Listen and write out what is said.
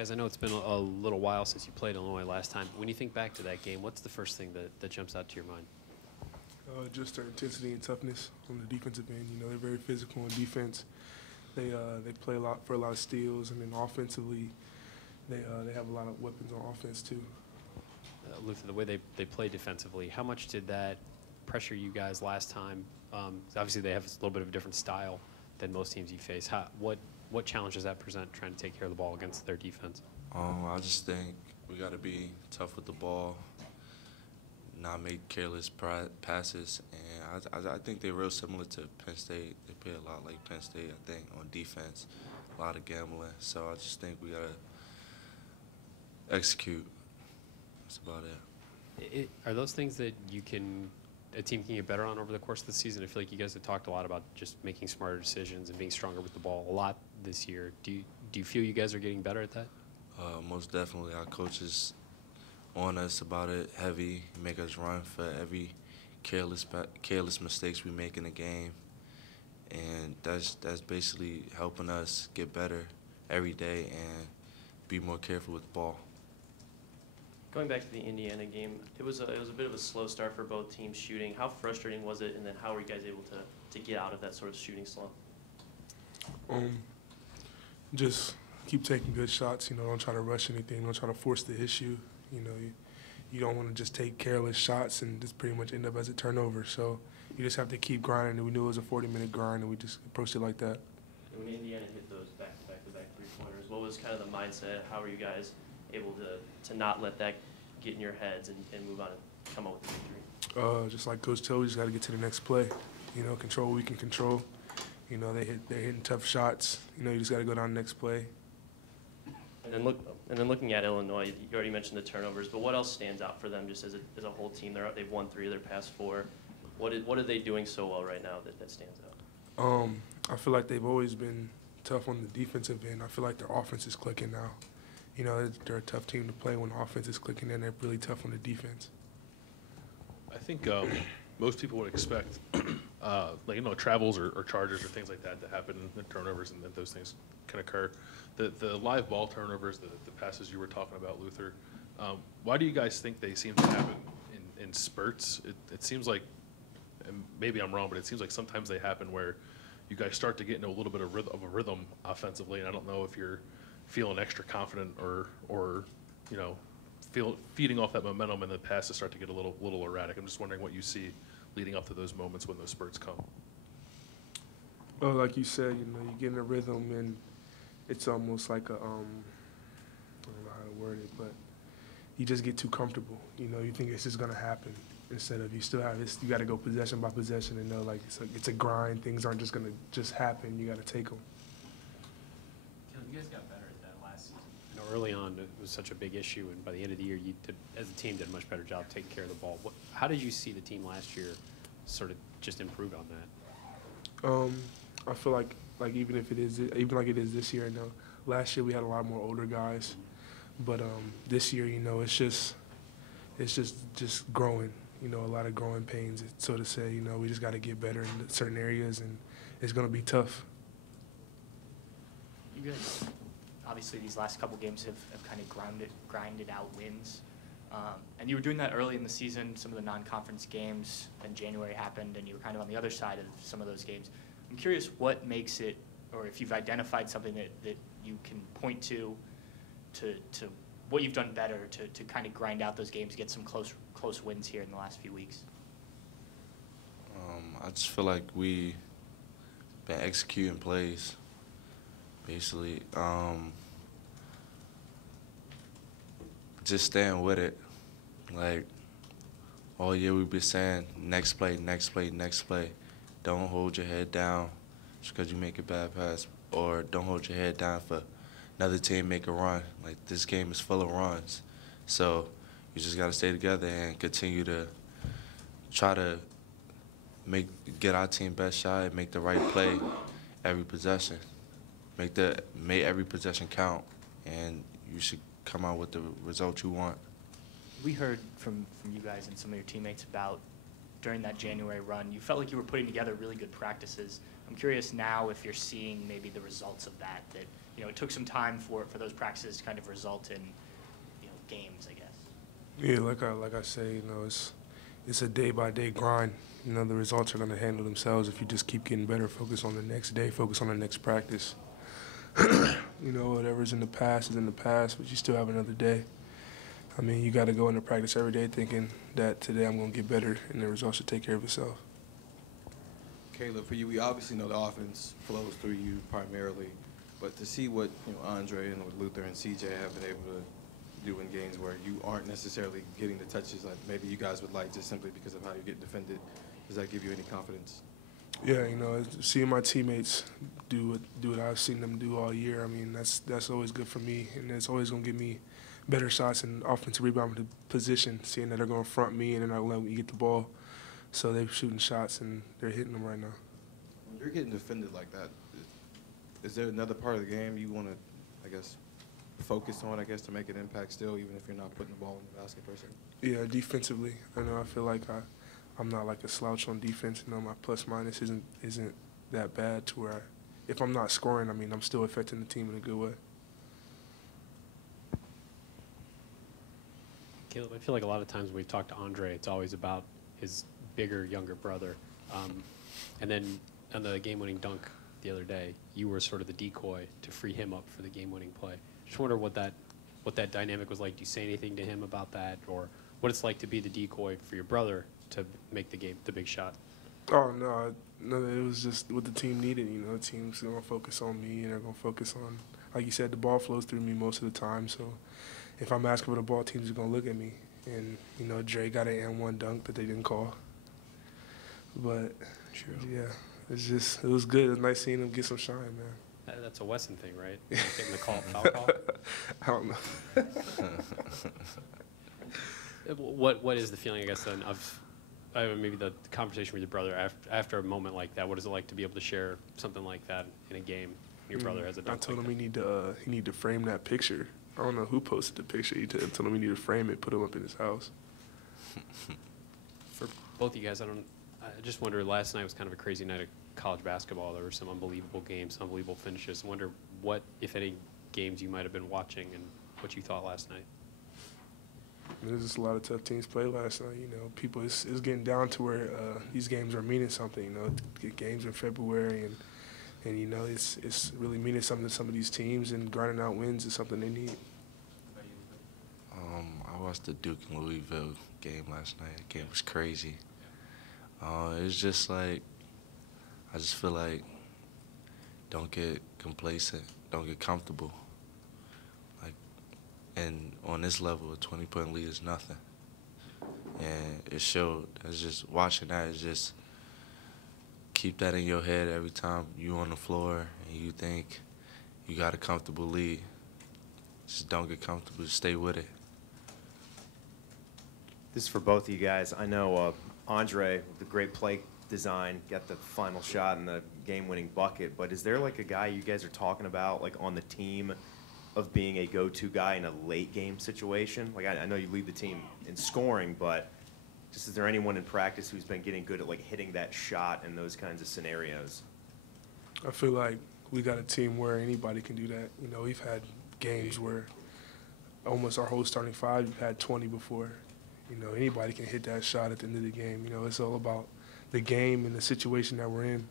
Guys, I know it's been a little while since you played Illinois last time. When you think back to that game, what's the first thing that jumps out to your mind? Just their intensity and toughness on the defensive end. You know, they're very physical on defense. They play a lot for a lot of steals, and then offensively, they have a lot of weapons on offense too. Luther, the way they play defensively, how much did that pressure you guys last time? Obviously, they have a little bit of a different style than most teams you face. What challenge does that present trying to take care of the ball against their defense? I just think we got to be tough with the ball, not make careless passes, and I think they're real similar to Penn State. They play a lot like Penn State, I think, on defense, a lot of gambling. So I just think we got to execute. That's about it. Are those things that a team can get better on over the course of the season? I feel like you guys have talked a lot about just making smarter decisions and being stronger with the ball a lot this year. Do you feel you guys are getting better at that? Most definitely. Our coaches on us about it heavy, make us run for every careless mistakes we make in the game, and that's basically helping us get better every day and be more careful with the ball. Going back to the Indiana game, it was a bit of a slow start for both teams shooting. How frustrating was it, and then how were you guys able to get out of that sort of shooting slump? Just keep taking good shots. You know, don't try to rush anything. Don't try to force the issue. You know, you don't want to just take careless shots and just pretty much end up as a turnover. So you just have to keep grinding. And we knew it was a 40-minute grind, and we just approached it like that. And when Indiana hit those back-to-back three-pointers, what was kind of the mindset? How were you guys able to not let that get in your heads and move on and come up with the victory? Just like Coach told, we just got to get to the next play. You know, control what we can control. You know, they're hitting tough shots. You know, you just got to go down the next play. And then looking at Illinois, you already mentioned the turnovers, but what else stands out for them just as a whole team? They've won 3 of their past 4. What are they doing so well right now that stands out? I feel like they've always been tough on the defensive end. I feel like their offense is clicking now. You know, they're a tough team to play when the offense is clicking, and they're really tough on the defense. I think most people would expect, travels or charges or things like that to happen, and turnovers, and those things can occur. The live ball turnovers, the passes you were talking about, Luther, why do you guys think they seem to happen in spurts? It seems like, and maybe I'm wrong, but it seems like sometimes they happen where you guys start to get into a little bit of a rhythm offensively, and I don't know if you're feeling extra confident or feeding off that momentum, and the passes start to get a little erratic. I'm just wondering what you see leading up to those moments when those spurts come. Well, like you said, you know, you get in a rhythm, and it's almost like I don't know how to word it, but you just get too comfortable. You know, you think it's just gonna happen instead of you still have this. You got to go possession by possession and know like it's a grind. Things aren't just gonna happen. You got to take them. You guys got better at that last season. You know, early on, it was such a big issue, and by the end of the year, you did, as a team, did a much better job taking care of the ball. How did you see the team last year sort of just improve on that? I feel like even like it is this year. You know, last year we had a lot more older guys, but this year, you know, it's just growing. You know, a lot of growing pains, so to say. You know, we just got to get better in certain areas, and it's going to be tough. You guys, obviously, these last couple games have kind of grinded out wins. And you were doing that early in the season, some of the non-conference games, then January happened, and you were kind of on the other side of some of those games. I'm curious what makes it, or if you've identified something that you can point to what you've done better to kind of grind out those games, get some close wins here in the last few weeks. I just feel like we've been executing plays. Basically, just staying with it. Like, all year we've been saying, next play, next play, next play. Don't hold your head down just because you make a bad pass, or don't hold your head down for another team make a run. Like, this game is full of runs. So you just got to stay together and continue to try to get our team best shot and make the right play every possession. Make every possession count, and you should come out with the result you want. We heard from you guys and some of your teammates about during that January run, you felt like you were putting together really good practices. I'm curious now if you're seeing maybe the results of that, it took some time for those practices to kind of result in, games, I guess. Yeah, like I say, it's a day-by-day grind. The results are going to handle themselves if you just keep getting better, focus on the next day, focus on the next practice. Whatever's in the past is in the past, but you still have another day. I mean, you got to go into practice every day thinking that today I'm going to get better, and the results should take care of itself. Caleb, for you, we obviously know the offense flows through you primarily, but to see what Andre and what Luther and CJ have been able to do in games where you aren't necessarily getting the touches like maybe you guys would like just simply because of how you get defended, does that give you any confidence? Yeah, seeing my teammates do what I've seen them do all year, I mean, that's always good for me, and it's always going to give me better shots in offensive rebound position, seeing that they're going to front me and they're not letting me get the ball. So they're shooting shots and they're hitting them right now. When you're getting defended like that, is there another part of the game you want to, I guess, focus on, to make an impact still, even if you're not putting the ball in the basket per se? Yeah, defensively. I feel like I'm not like a slouch on defense. My plus-minus isn't that bad to where if I'm not scoring, I mean, I'm still affecting the team in a good way. Caleb, I feel like a lot of times when we talk to Andre, it's always about his bigger, younger brother. And then on the game-winning dunk the other day, you were sort of the decoy to free him up for the game-winning play. Just wonder what that dynamic was like. Do you say anything to him about that, or what it's like to be the decoy for your brother to make the big shot? Oh, no, it was just what the team needed. The team's going to focus on me, and they're going to focus on, like you said, the ball flows through me most of the time. So if I'm asking for the ball, teams are going to look at me. And, Dre got an and one dunk that they didn't call. But, True. Yeah, it was good. It was nice seeing him get some shine, man. That's a Wesson thing, right? Getting the foul call? I don't know. What is the feeling, I guess, then, of maybe the conversation with your brother after a moment like that? What is it like to be able to share something like that in a game? Your brother has a dunk. I told like him he need to frame that picture. I don't know who posted the picture. He told him he need to frame it, put him up in his house. For both of you guys, I just wonder, last night was kind of a crazy night of college basketball. There were some unbelievable games, unbelievable finishes. I wonder what, if any, games you might have been watching and what you thought last night. There's just a lot of tough teams played last night. People, it's getting down to where these games are meaning something. Get games in February, and it's really meaning something to some of these teams, and grinding out wins is something they need. I watched the Duke and Louisville game last night. The game was crazy. It's just like, I just feel like, don't get complacent, don't get comfortable. And on this level, a 20-point lead is nothing. And it showed. It's just watching that. It's just keep that in your head every time you on the floor and you think you got a comfortable lead. Just don't get comfortable. Just stay with it. This is for both of you guys. I know Andre, with the great play design, got the final shot and the game-winning bucket. But is there like a guy you guys are talking about, like on the team, of being a go-to guy in a late game situation? Like I know you lead the team in scoring, but just is there anyone in practice who's been getting good at like hitting that shot in those kinds of scenarios? I feel like we got a team where anybody can do that. We've had games where almost our whole starting five, we've had 20 before. Anybody can hit that shot at the end of the game. It's all about the game and the situation that we're in.